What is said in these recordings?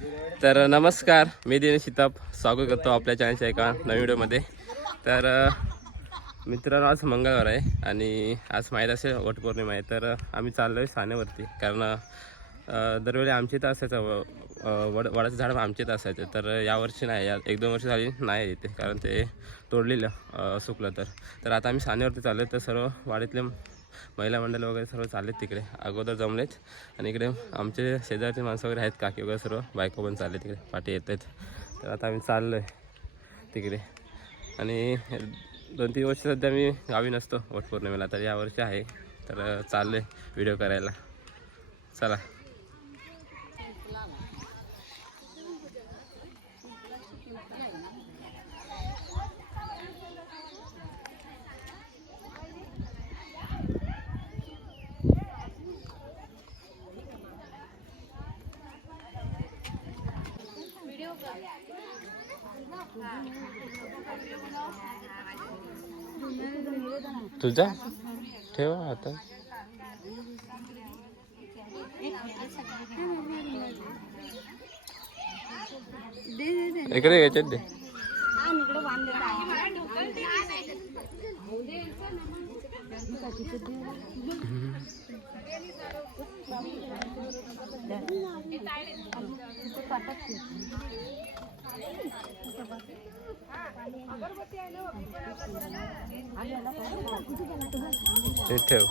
तर नमस्कार, मी दिनेश शिताप स्वागत करतो आपल्या चॅनलच्या एका नवीन व्हिडिओमध्ये. तर मित्रांनो, आज मंगळवार आहे आणि आज माहीत असेल वटपौर्णिमा आहे. तर आम्ही चाललो आहे सानेवरती, कारण दरवेळी आमच्या इथं असायचं वडाचं झाड आमच्या इथं असायचं. तर यावर्षी नाही, 1-2 वर्ष झाली नाही इथे, कारण ते तोडलेलं सुकलं. तर आता आम्ही सानेवरती चाललो आहे. तर सर्व वाडीतले महिला मंडळ वगैरे सर्व चाललेत तिकडे, अगोदर जमलेत. आणि इकडे आमचे शेजारचे माणसं वगैरे आहेत, काकी वगैरे सर्व बायको पण चालले तिकडे, पाठी येत आहेत. तर आता आम्ही चाललो आहे तिकडे. आणि 2-3 वर्ष सध्या मी गावी नसतो वटपौर्णिमेला, तर यावर्षी आहे. तर चाललो आहे व्हिडिओ करायला. चला. तुझा ठेव आता. इकडे याच्यात दे. ठेव.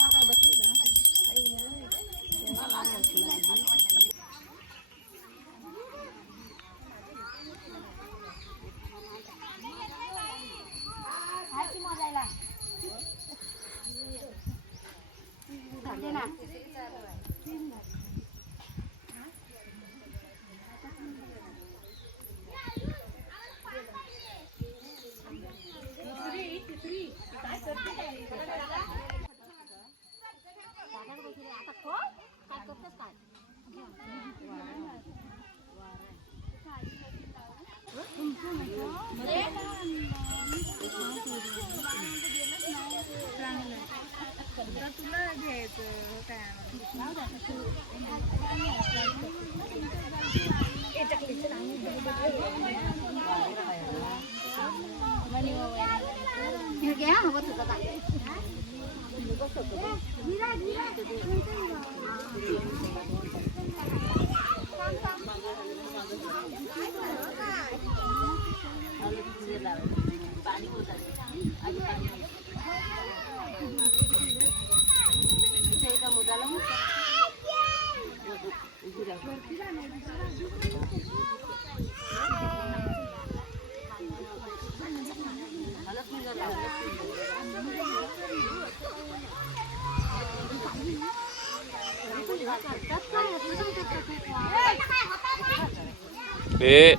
ए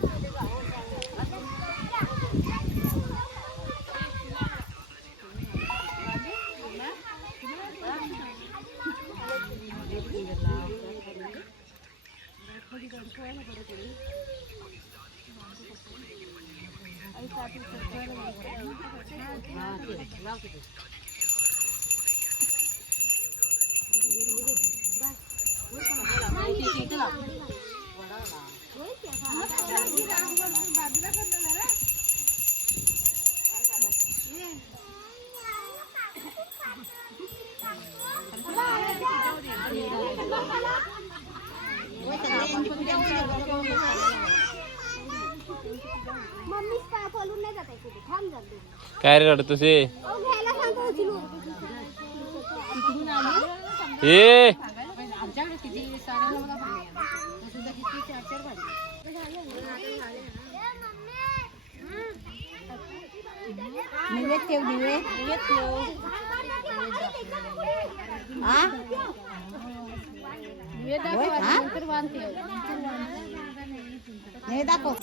काय रे रडत तुझे? ए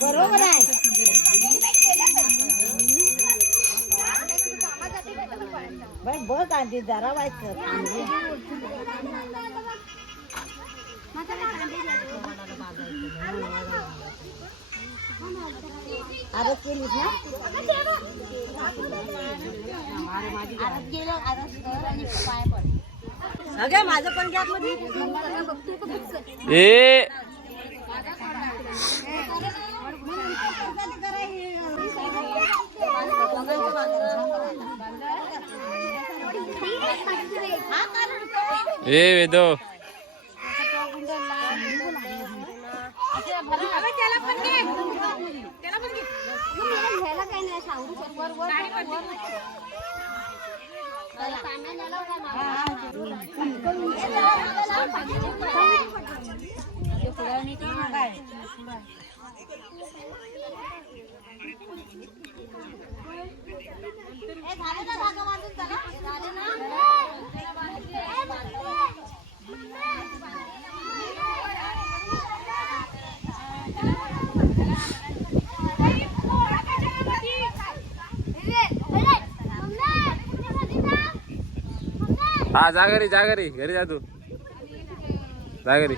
बरोबर आहे. बघ आधी जरा व्हायचं आरत केलीस ना? अगं माझं पण गॅप मध्ये ए वेदो हा जा घरी घरी जा तू जा घरी.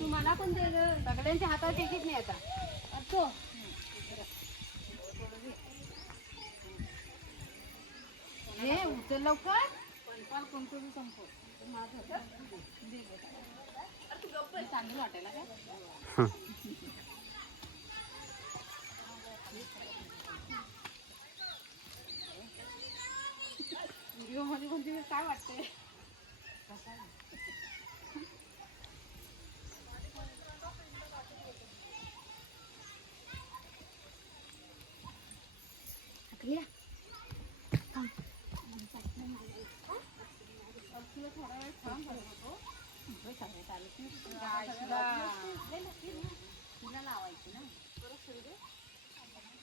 तुम्हाला पण दे सगळ्यांच्या हातात एकच नाही आता हे उचल लवकर कोणतं संपव चांगलं वाटायला काय व्हिडिओ मध्ये कोणती काय वाटतंय लावायची ना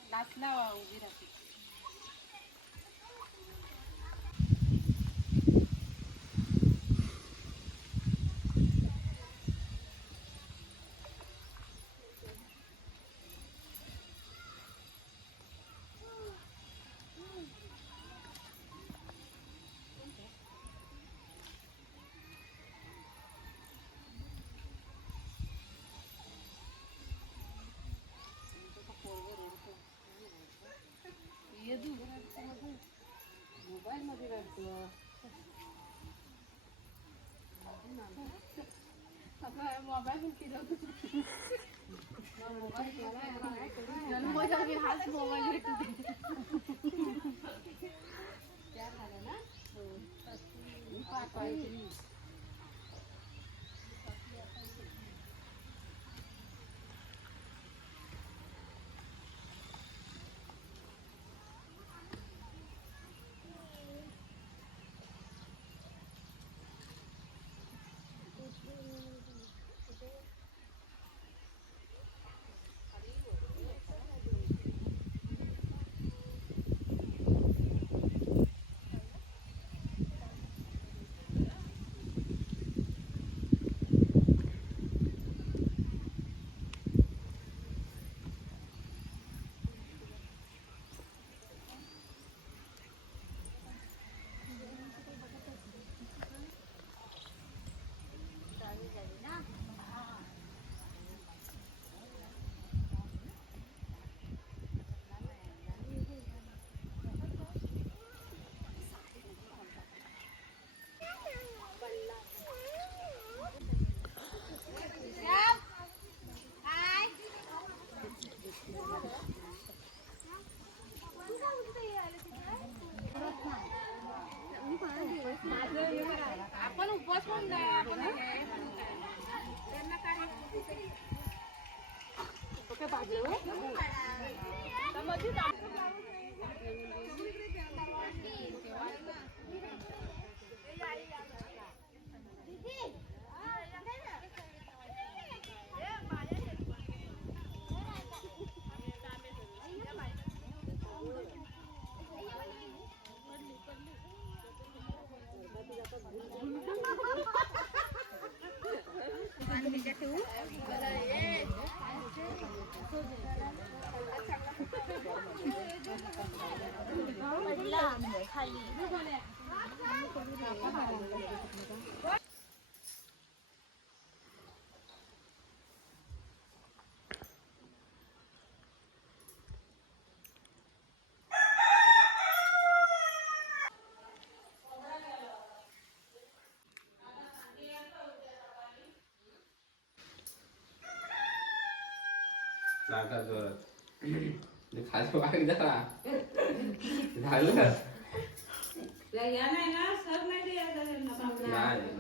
लाचला उभी राहते मोबाईल मध्ये रडतो मोबाईल हाच मोबाईल त्या झालं ना आपण उपवास पण नाका जोरात खाली वाग जरा झालं या नाही ना सर नाही द्यायचं त्यांना. नाही